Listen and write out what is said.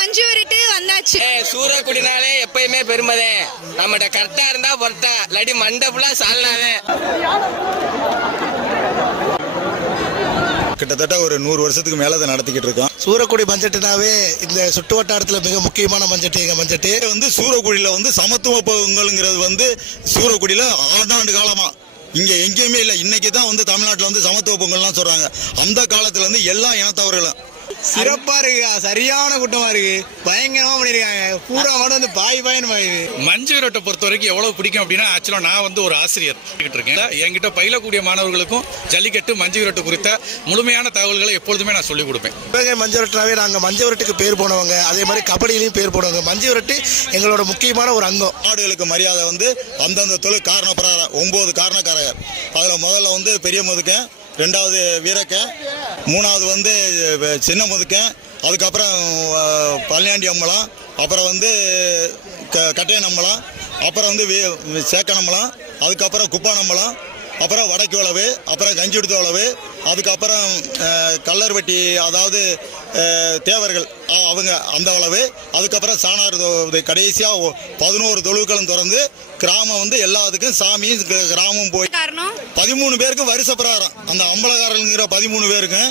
மஞ்சு விரட்டு வந்தாச்சு. சூரக்குடினாலே எப்பயுமே பெருமதே. நம்மகிட்ட கரெக்டா இருந்தா பொறுத்தா இல்லாட்டி மண்டபுலாம் சால்னாவே. கிட்டத்தட்ட ஒரு 100 வருஷத்துக்கு மேல அதை நடத்திக்கிட்டு இருக்கோம். சூரக்குடி மஞ்சட்டுனாவே இந்த சுற்று வட்டாரத்தில் மிக முக்கியமான மஞ்சட்டு எங்க மஞ்சட்டு. சூரக்குடியில சமத்துவ பொங்கல்ங்கிறது சூரக்குடியில ஆண்டாண்டு காலமா இங்க எங்கேயுமே இல்லை. இன்னைக்கு தான் தமிழ்நாட்டில் சமத்துவ பொங்கல்லாம் சொல்றாங்க. அந்த காலத்துல எல்லா இனத்தவர்களும் சிறப்பா இருக்கு, சரியான கூட்டமா இருக்கு, பயங்கரமா பண்ணிருக்காங்க. பூரா மாடு பாய் பாயின்னு பாயுது. மஞ்சு விரட்டை பொறுத்த வரைக்கும் எவ்வளவு பிடிக்கும் அப்படின்னா, ஆக்சுவலா நான் ஒரு ஆசிரியர் இருக்கேன். என்கிட்ட பயிலக்கூடிய மாணவர்களுக்கும் ஜல்லிக்கட்டு மஞ்சு விரட்டு குறித்த முழுமையான தகவல்களை எப்பொழுதுமே நான் சொல்லிக் கொடுப்பேன். மஞ்சு விரட்டுனாவே நாங்க மஞ்சு விரட்டுக்கு பேர் போனவங்க, அதே மாதிரி கபடியிலையும் பேர் போனவங்க. மஞ்சு விரட்டு எங்களோட முக்கியமான ஒரு அங்கம். ஆடுகளுக்கு மரியாதை அந்தந்த தொழில் காரண பிரகாரம் 9 காரணக்காரர். அதுல முதல்ல பெரிய முதுக்கன், 2வது வீரக்கன், 3வது சின்ன முதுக்கன், அதுக்கப்புறம் பழனியாண்டி அம்பலம், அப்புறம் கட்டையன் அம்பலம், அப்புறம் சேக்கனம்பலம், அதுக்கப்புறம் குப்பானம்பலம், அப்புறம் வடக்கு உழவு, அப்புறம் கஞ்சிடுத்த உழவு, அதுக்கப்புறம் கல்லர்வட்டி, அதாவது தேவர்கள் அவங்க அந்த உழவு, அதுக்கப்புறம் சாணார். கடைசியாக 11 தொழுவுகளும் திறந்து கிராமம் எல்லாத்துக்கும் சாமியும் கிராமம் போய் 13 பேருக்கு வருஷ பிரகாரம் அந்த அம்பலக்காரங்கிற 13 பேருக்கு